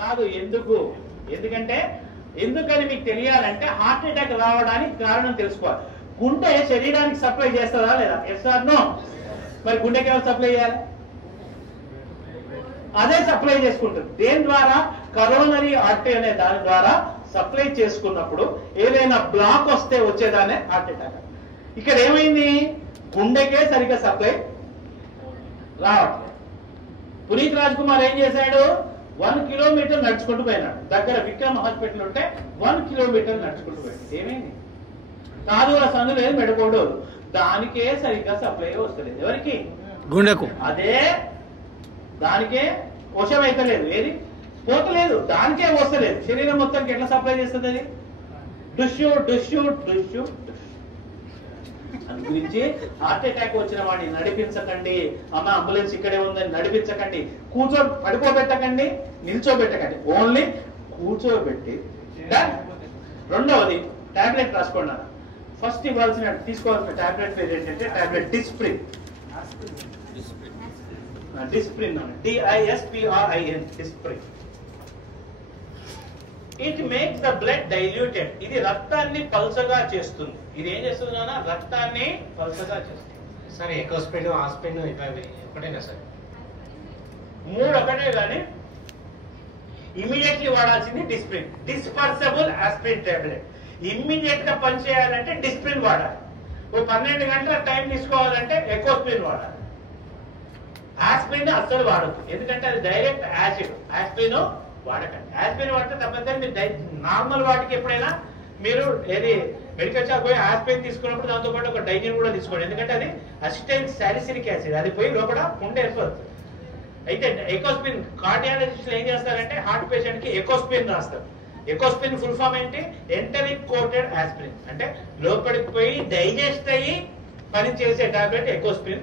కాదు. ఎందుకు? ఎందుకంటే ఎందుకని మీకు తెలియాలంటే హార్ట్ అటాక్ రావడానికి కారణం తెలుసుకోవాలి. గుండె శరీరానికి సప్లై చేస్తుందా లేదా? Yes or no? మరి గుండెకి ఎవరు సప్లై చేయాలి? అదే సప్లై చేసుకుంటుంది. దేని ద్వారా? కరోనరీ ఆర్టరీ అనే దాని ద్వారా సప్లై చేసుకున్నప్పుడు ఏదైనా బ్లాక్ వస్తే వచ్చేదానే హార్ట్ అటాక్. ఇక్కడ ఏమైంది? గుండెకే సరిగ్గా సప్లై రావట్లేదు. పునీత్ రాజ్ కుమార్ ఏం చేశాడు? 1 కిలోమీటర్ నడుచుకుంటూ పోయినాడు. దగ్గర విక్రమ్ హాస్పిటల్ ఉంటే 1 కిలోమీటర్ నడుచుకుంటూ పోయాడు. ఏమైంది? కాదుల సందు లేదు, మెడకోడోలు, దానికే సరిగ్గా సప్లై వస్తలేదు. ఎవరికి? గుండెకు. అదే దానికే వశం అయితే లేదు, ఏది పోతలేదు, దానికే వస్తలేదు. శరీరం మొత్తానికి ఎట్లా సప్లై చేస్తుంది అది? డుష్యూ డుష్యూ డుష్యూ. అందు గురించి హార్ట్ అటాక్ వచ్చిన వాడిని నడిపించకండి. అమ్మ అంబులెన్స్ ఇక్కడే ఉందని నడిపించకండి. పడుకోబెట్టకండి, నిల్చోబెట్టకండి, ఓన్లీ కూర్చోబెట్టి. రెండవది టాబ్లెట్ రాసుకోండి. ఫస్ట్ ఇవ్వాల్సిన తీసుకోవాల్సిన టాబ్లెట్ పేరు ఏంటంటే tablet Disprin. Disprin, DISPRIN, Disprin. It makes the blood diluted. ఇది రక్తాన్ని పల్చగా చేస్తుంది. ఇది ఏం చేస్తుంది నాన్న? రక్తాన్ని పల్చగా చేస్తుంది. సరే, ఎకోస్పిన్, ఆస్పిన్ ఒకటేనా సార్? 3 ఒకటే, కానీ ఇమీడియట్లీ వాడాల్సింది Disprin. Dispersible aspirin tablet. Immediate గా పనిచేయాలంటే డిస్ప్రిన్ వాడాలి. 12 గంటల టైం తీసుకోవాలంటే ఎకోస్పిన్ వాడాలి. ఆస్పిరిన్ అస్సలు వాడద్దు, ఎందుకంటే అది డైరెక్ట్ యాసిడ్. ఆస్పిరిన్ వాడకండి. ఆస్పిరిన్ వాడితే తప్పనిసరి మీరు నార్మల్ వాటికి ఎప్పుడైనా మీరు ఏది మెడికల్ షాప్ పోయి ఆస్పిరిన్ తీసుకున్నప్పుడు దాంతో పాటు ఒక డైజిన్ కూడా తీసుకోండి. ఎందుకంటే అది అసిటైల్ సాలిసిలిక్ యాసిడ్, అది పోయి లోపల పుండె ఏర్పడుతుంది. అయితే ఎకోస్పిన్ కార్డియాలజిస్టులు ఏం చేస్తారంటే హార్ట్ పేషెంట్ కి ఎకోస్పిన్ రాస్తారు. ఎకోస్పిన్ ఫుల్ ఫామ్ ఏంటి? Enteric coated aspirin. అంటే లోపలికి పోయి డైజెస్ట్ అయ్యి పని చేసే టాబ్లెట్ ఎకోస్పిన్.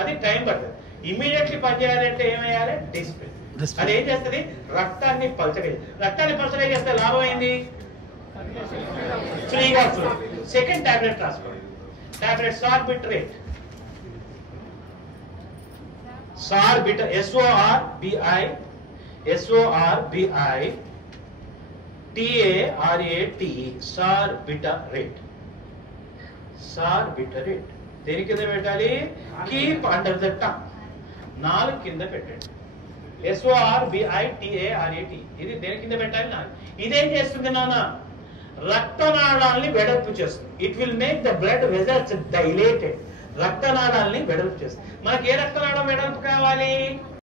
అది టైం పడుతుంది. ఇమీడియట్లీ పనిచేయాలంటే ఏమయ్యాలి? డిస్ప్రిన్. అది ఏం చేస్తుంది? రక్తాన్ని పల్చగా. రక్తాన్ని పల్చగా చేస్తే లాభం ఏంది? ఫ్రీగా ఫ్లో. సెకండ్ టాబ్లెట్ రాసుకోండి. టాబ్లెట్ సార్బిట్రేట్. సార్బిట్, SORBITARATE, సార్బిటరేట్. సార్బిటరేట్ దేని కింద పెట్టాలి? Keep under the tongue. 4 కింద పెట్టండి. SORBITARATE ఇది దేని కింద పెట్టాలి? 4. ఇదేం చేస్తుంది నాన్న? రక్తనాళాల్ని వెడల్పు చేస్తుంది. It will make the blood vessels dilated. రక్తనాళాల్ని వెడల్పు చేస్తుంది. మనకి ఏ రక్తనాళం వెడల్పు కావాలి?